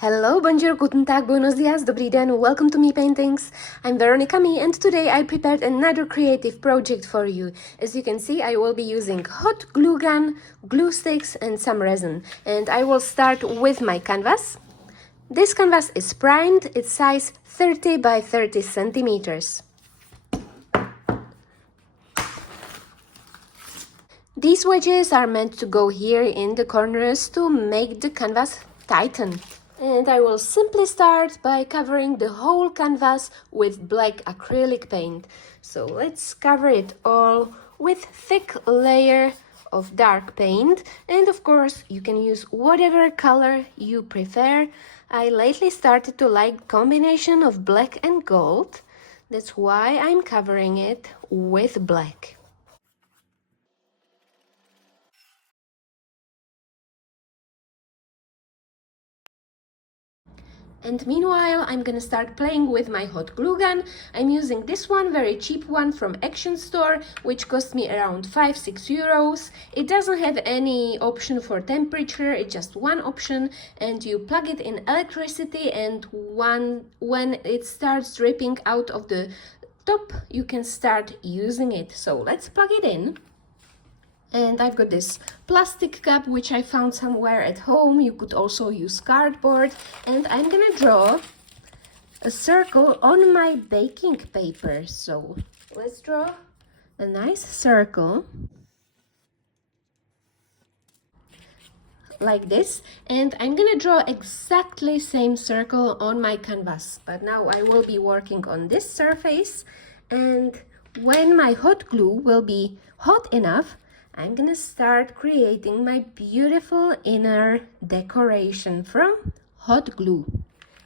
Hello, bonjour, guten tag, buenos dias, dobrý den, welcome to Me Paintings. I'm Veronica Me, and today I prepared another creative project for you. As you can see, I will be using hot glue gun, glue sticks and some resin. And I will start with my canvas. This canvas is primed, it's size 30 by 30 centimeters. These wedges are meant to go here in the corners to make the canvas tighten. And I will simply start by covering the whole canvas with black acrylic paint. So let's cover it all with thick layer of dark paint, and of course you can use whatever color you prefer. I lately started to like combination of black and gold. That's why I'm covering it with black. And meanwhile, I'm gonna start playing with my hot glue gun. I'm using this one, very cheap one from Action Store, which cost me around 5-6 euros. It doesn't have any option for temperature, it's just one option, and you plug it in electricity, and when it starts dripping out of the top, you can start using it. So let's plug it in. And I've got this plastic cup which I found somewhere at home. You could also use cardboard, and I'm gonna draw a circle on my baking paper. So let's draw a nice circle like this, and I'm gonna draw exactly same circle on my canvas, but now I will be working on this surface, and when my hot glue will be hot enough, I'm gonna start creating my beautiful inner decoration from hot glue.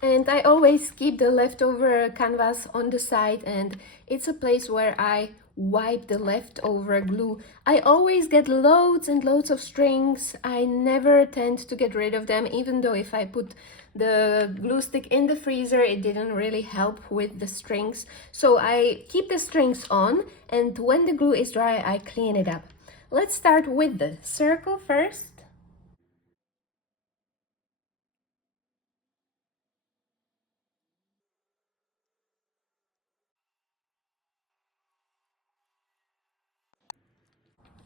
And I always keep the leftover canvas on the side, and it's a place where I wipe the leftover glue. I always get loads and loads of strings. I never tend to get rid of them, even though if I put the glue stick in the freezer, it didn't really help with the strings. So I keep the strings on, and when the glue is dry, I clean it up. Let's start with the circle first.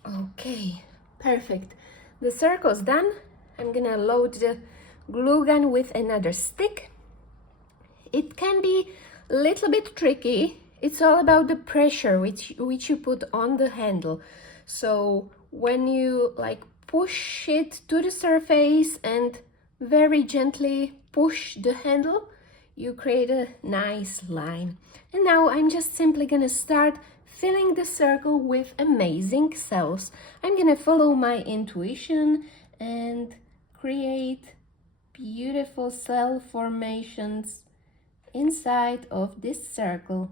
Okay, perfect. The circle's done. I'm gonna load the glue gun with another stick. It can be a little bit tricky. It's all about the pressure which you put on the handle. So when you like push it to the surface and very gently push the handle, you create a nice line. And now I'm just simply gonna start filling the circle with amazing cells. I'm gonna follow my intuition and create beautiful cell formations inside of this circle.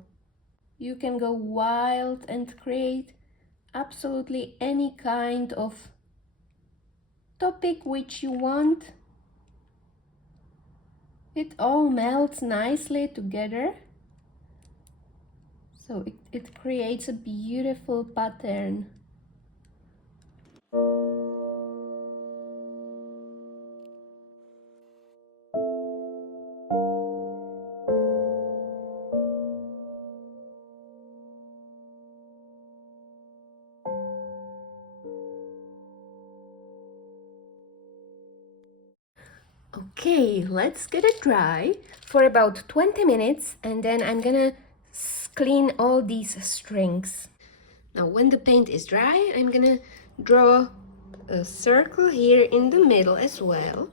You can go wild and create absolutely any kind of topic which you want. It all melts nicely together, so it creates a beautiful pattern. Okay, let's get it dry for about 20 minutes, and then I'm gonna clean all these strings. Now when the paint is dry, I'm gonna draw a circle here in the middle as well,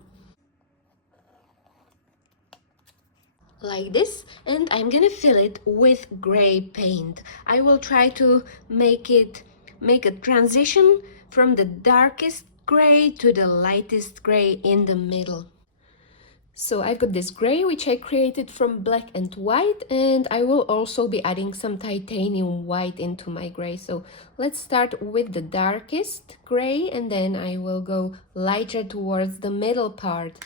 like this, and I'm gonna fill it with gray paint. I will try to make a transition from the darkest gray to the lightest gray in the middle. So I've got this gray which I created from black and white, and I will also be adding some titanium white into my gray. So let's start with the darkest gray, and then I will go lighter towards the middle part.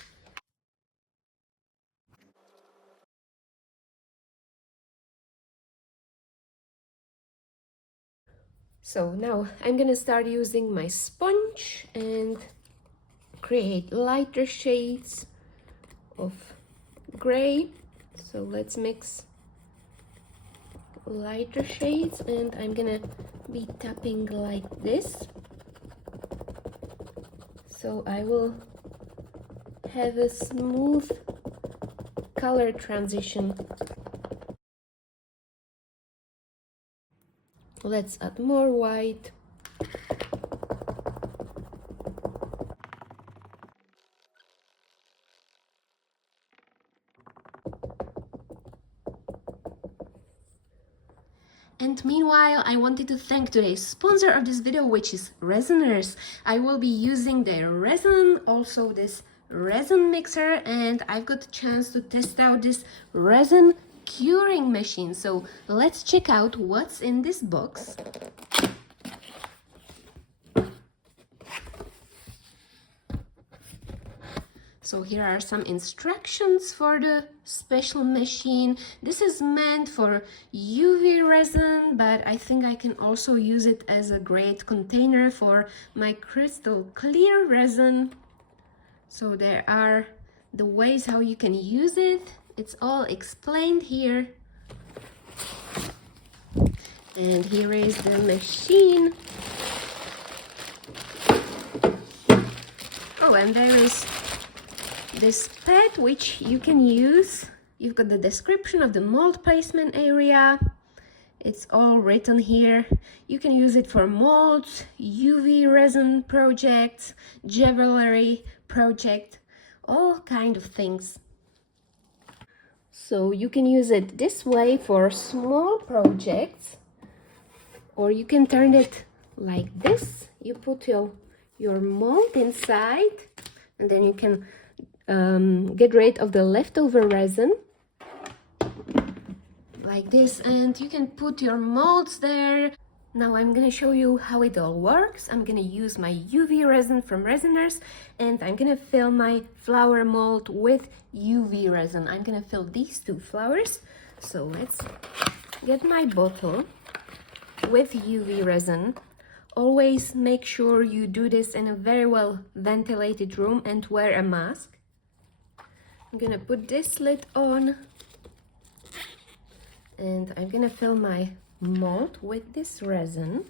So now I'm gonna start using my sponge and create lighter shades of gray. So let's mix lighter shades, and I'm gonna be tapping like this, so I will have a smooth color transition. Let's add more white. And meanwhile, I wanted to thank today's sponsor of this video, which is Resiners. I will be using their resin, also this resin mixer, and I've got a chance to test out this resin curing machine. So let's check out what's in this box. So here are some instructions for the special machine. This is meant for UV resin, but I think I can also use it as a great container for my crystal clear resin. So there are the ways how you can use it. It's all explained here. And here is the machine. Oh, and there is this pad which you can use. You've got the description of the mold placement area. It's all written here. You can use it for molds, UV resin projects, jewelry project, all kind of things. So you can use it this way for small projects, or you can turn it like this. You put your mold inside, and then you can get rid of the leftover resin like this, and you can put your molds there. Now I'm gonna show you how it all works. I'm gonna use my UV resin from Resiners, and I'm gonna fill my flower mold with UV resin. I'm gonna fill these two flowers. So let's get my bottle with UV resin. Always make sure you do this in a very well ventilated room and wear a mask. I'm gonna put this lid on, and I'm gonna fill my mold with this resin.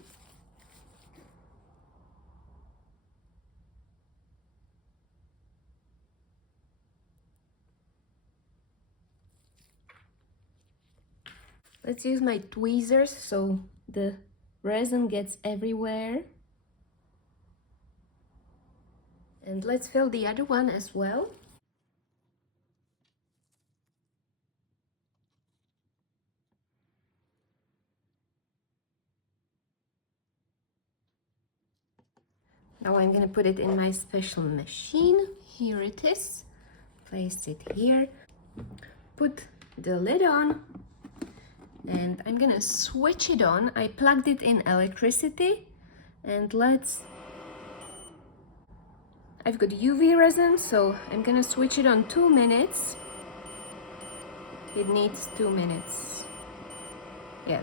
Let's use my tweezers so the resin gets everywhere. And let's fill the other one as well. Now I'm gonna put it in my special machine. Here it is. Place it here. Put the lid on, and I'm gonna switch it on. I plugged it in electricity, and I've got UV resin, so I'm gonna switch it on 2 minutes. It needs 2 minutes. Yeah,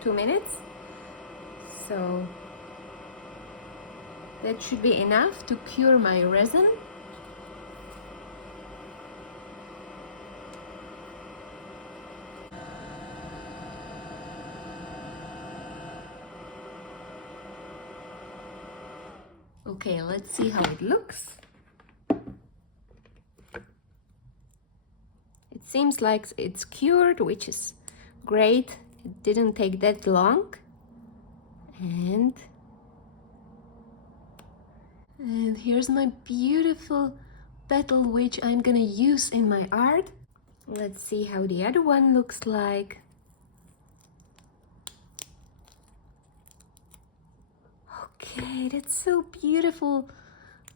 2 minutes. So that should be enough to cure my resin. Okay, let's see how it looks. It seems like it's cured, which is great. It didn't take that long. And here's my beautiful petal, which I'm gonna use in my art. Let's see how the other one looks like. Okay, that's so beautiful.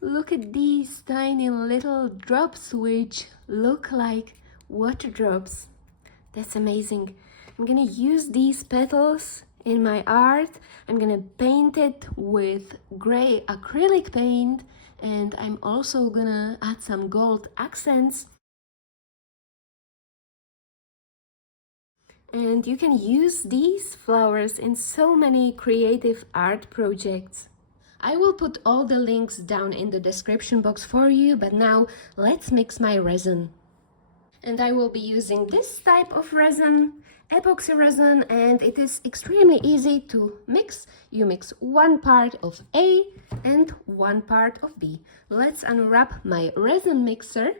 Look at these tiny little drops which look like water drops. That's amazing. I'm gonna use these petals in my art. I'm gonna paint it with gray acrylic paint, and I'm also gonna add some gold accents. And you can use these flowers in so many creative art projects. I will put all the links down in the description box for you, but now let's mix my resin. And I will be using this type of resin, epoxy resin, and it is extremely easy to mix. You mix 1 part of A and 1 part of B. Let's unwrap my resin mixer.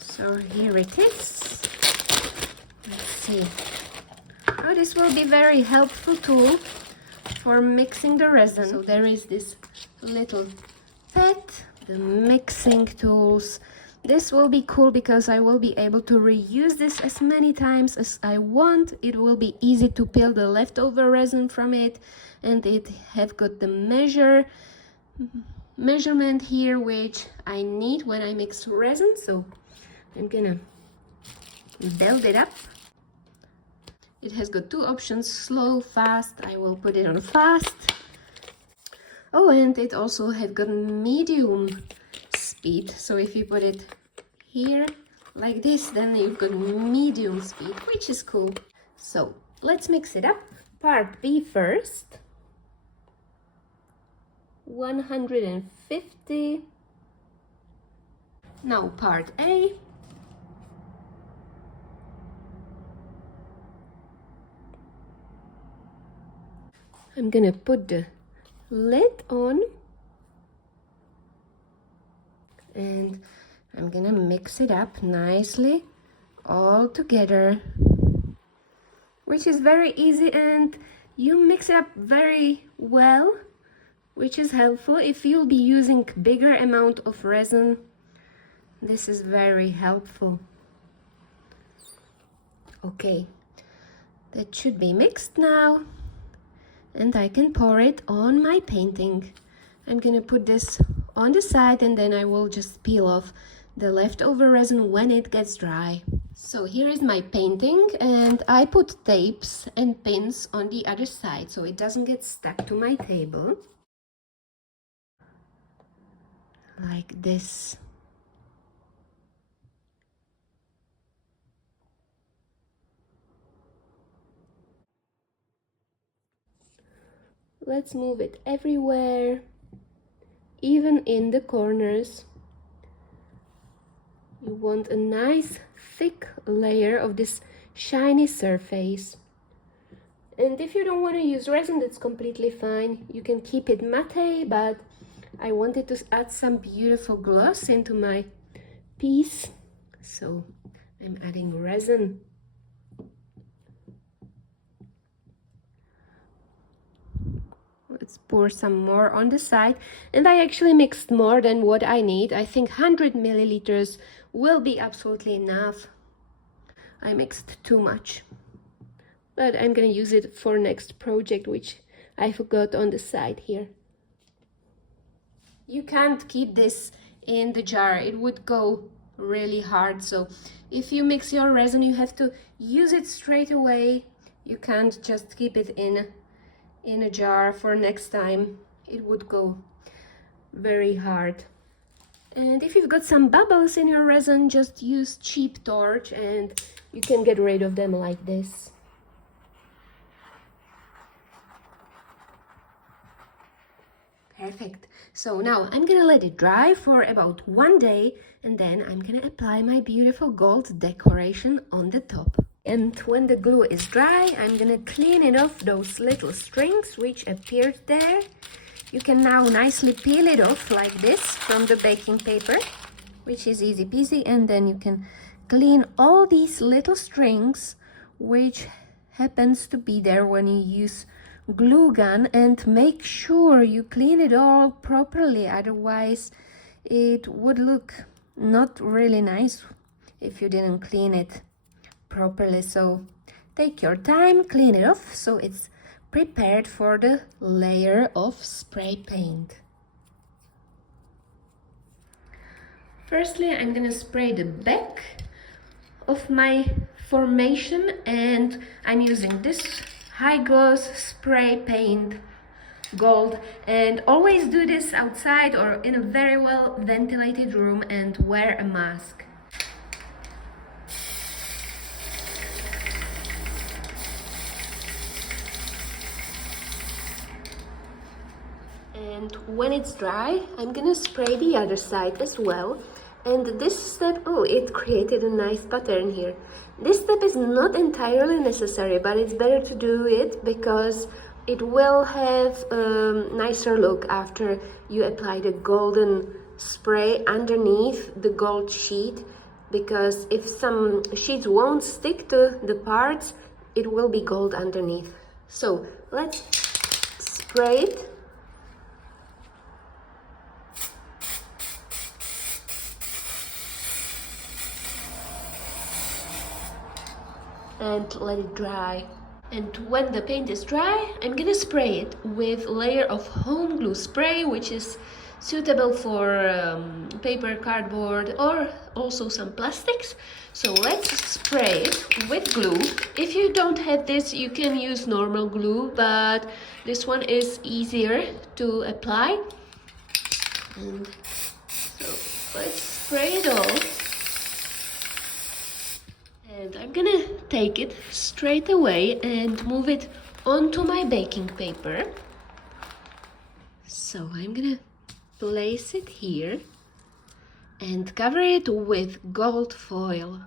So here it is. Let's see. Oh, this will be very helpful tool for mixing the resin. So there is this little pad, the mixing tools. This will be cool because I will be able to reuse this as many times as I want. It will be easy to peel the leftover resin from it, and it have got the measurement here which I need when I mix resin. So I'm gonna build it up. It has got 2 options, slow, fast. I will put it on fast. Oh, and it also have got medium speed. So if you put it here like this, then you've got medium speed, which is cool. So let's mix it up. Part B first. 150. Now part A. I'm gonna put the lid on and I'm gonna mix it up nicely all together, which is very easy, and you mix it up very well, which is helpful if you'll be using bigger amount of resin. This is very helpful. Okay, that should be mixed now, and I can pour it on my painting. I'm gonna put this on the side and then I will just peel off the leftover resin when it gets dry. So here is my painting, and I put tapes and pins on the other side so it doesn't get stuck to my table. Like this. Let's move it everywhere, even in the corners. You want a nice thick layer of this shiny surface. And if you don't want to use resin, that's completely fine. You can keep it matte, but I wanted to add some beautiful gloss into my piece, so I'm adding resin. Let's pour some more on the side, and I actually mixed more than what I need. I think 100 milliliters will be absolutely enough. I mixed too much, but I'm gonna use it for next project, which I forgot on the side here. You can't keep this in the jar, it would go really hard. So if you mix your resin, you have to use it straight away. You can't just keep it in a jar for next time. It would go very hard. And if you've got some bubbles in your resin, just use cheap torch and you can get rid of them like this. Perfect. So now I'm gonna let it dry for about 1 day, and then I'm gonna apply my beautiful gold decoration on the top. And when the glue is dry, I'm gonna clean it off those little strings which appeared there. You can now nicely peel it off like this from the baking paper, which is easy peasy, and then you can clean all these little strings which happens to be there when you use glue gun, and make sure you clean it all properly, otherwise it would look not really nice if you didn't clean it properly. So take your time, clean it off so it's prepared for the layer of spray paint. Firstly, I'm gonna spray the back of my formation, and I'm using this high gloss spray paint gold, and always do this outside or in a very well ventilated room and wear a mask. And when it's dry, I'm gonna spray the other side as well. And this step, oh, it created a nice pattern here. This step is not entirely necessary, but it's better to do it because it will have a nicer look after you apply the golden spray underneath the gold sheet, because if some sheets won't stick to the parts, it will be gold underneath. So let's spray it. And let it dry. And when the paint is dry, I'm gonna spray it with a layer of home glue spray, which is suitable for paper, cardboard, or also some plastics. So let's spray it with glue. If you don't have this, you can use normal glue, but this one is easier to apply. And so let's spray it all. And I'm gonna take it straight away and move it onto my baking paper. So I'm gonna place it here and cover it with gold foil.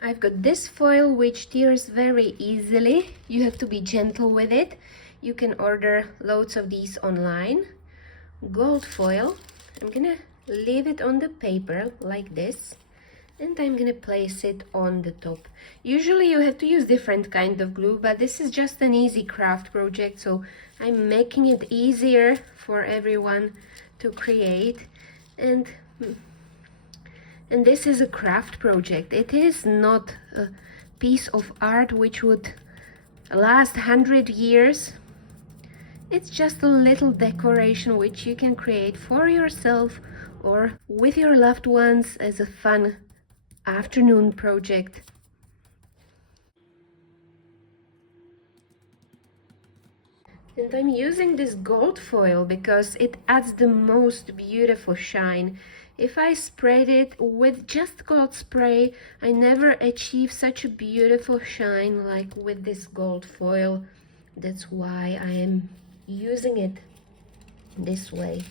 I've got this foil which tears very easily. You have to be gentle with it. You can order loads of these online. Gold foil. I'm gonna leave it on the paper like this. And I'm gonna place it on the top. Usually you have to use different kind of glue, but this is just an easy craft project, so I'm making it easier for everyone to create. And this is a craft project. It is not a piece of art which would last 100 years. It's just a little decoration which you can create for yourself or with your loved ones as a fun afternoon project. And I'm using this gold foil because it adds the most beautiful shine. If I sprayed it with just gold spray, I never achieve such a beautiful shine like with this gold foil. That's why I am using it this way.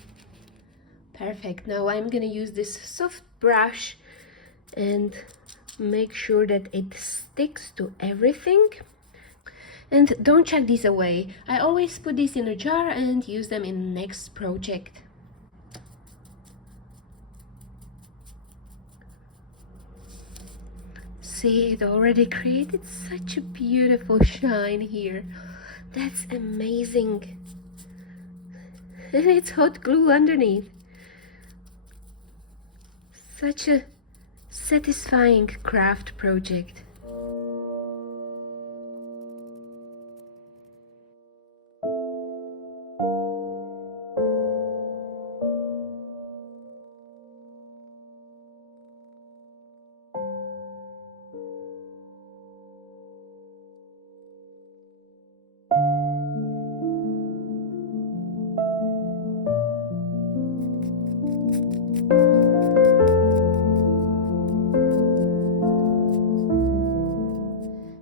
Perfect. Now I'm gonna use this soft brush and make sure that it sticks to everything. And don't chuck these away. I always put these in a jar and use them in next project. See, it already created such a beautiful shine here. That's amazing. And it's hot glue underneath. Such a satisfying craft project.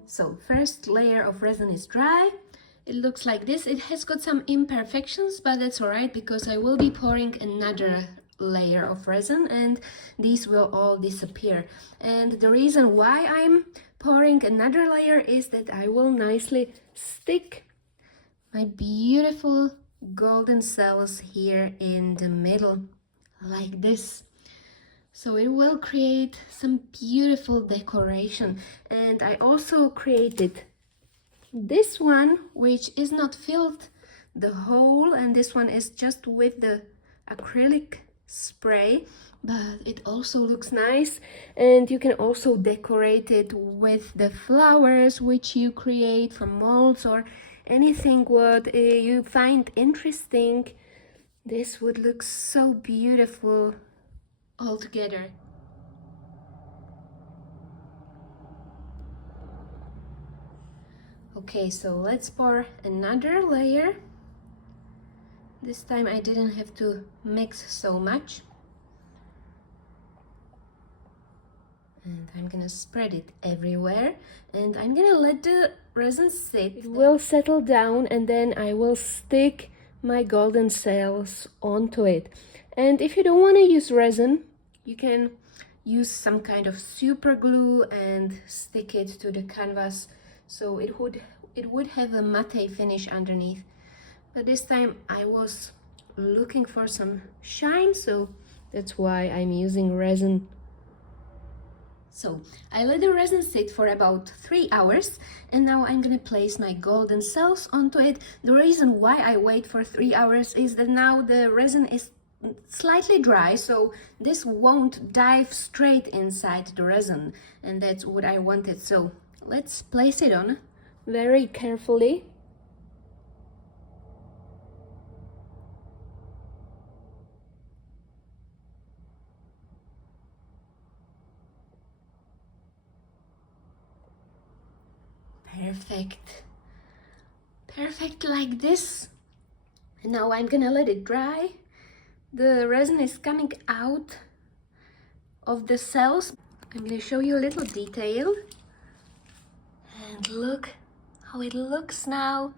So first layer of resin is dry. It looks like this. It has got some imperfections, but that's alright because I will be pouring another layer of resin and these will all disappear. And the reason why I'm pouring another layer is that I will nicely stick my beautiful golden cells here in the middle like this. So it will create some beautiful decoration. And I also created this one, which is not filled the hole, and this one is just with the acrylic spray, but it also looks nice. And you can also decorate it with the flowers which you create from molds or anything what you find interesting. This would look so beautiful all together. Okay, so let's pour another layer. This time I didn't have to mix so much. And I'm gonna spread it everywhere and I'm gonna let the resin sit. It will settle down and then I will stick my golden cells onto it. And if you don't want to use resin, you can use some kind of super glue and stick it to the canvas so it would have a matte finish underneath. But this time I was looking for some shine, so that's why I'm using resin. So I let the resin sit for about 3 hours, and now I'm gonna place my golden cells onto it. The reason why I wait for 3 hours is that now the resin is slightly dry, so this won't dive straight inside the resin, and that's what I wanted. So let's place it on very carefully. Perfect like this. And now I'm gonna let it dry. The resin is coming out of the cells. I'm gonna show you a little detail. And look how it looks now.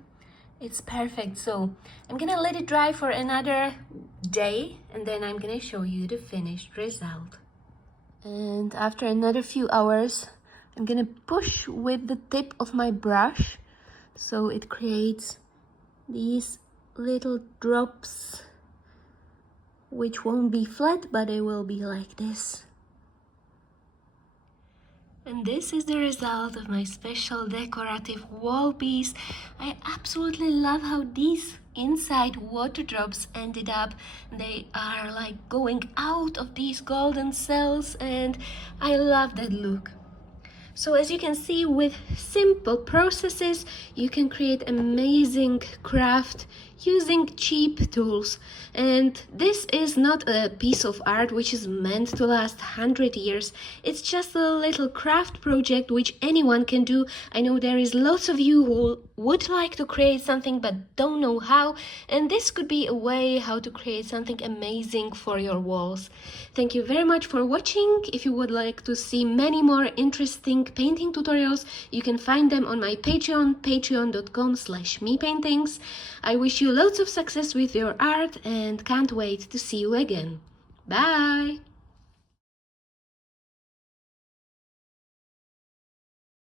It's perfect. So I'm gonna let it dry for another day, and then I'm gonna show you the finished result. And after another few hours, I'm gonna push with the tip of my brush so it creates these little drops, which won't be flat, but they will be like this. And this is the result of my special decorative wall piece. I absolutely love how these inside water drops ended up. They are like going out of these golden cells, and I love that look. So as you can see, with simple processes, you can create amazing craft using cheap tools. And this is not a piece of art which is meant to last 100 years. It's just a little craft project which anyone can do. I know there is lots of you who would like to create something but don't know how, and this could be a way how to create something amazing for your walls. Thank you very much for watching. If you would like to see many more interesting painting tutorials, you can find them on my Patreon, patreon.com/mepaintings. I wish you lots of success with your art and can't wait to see you again. Bye!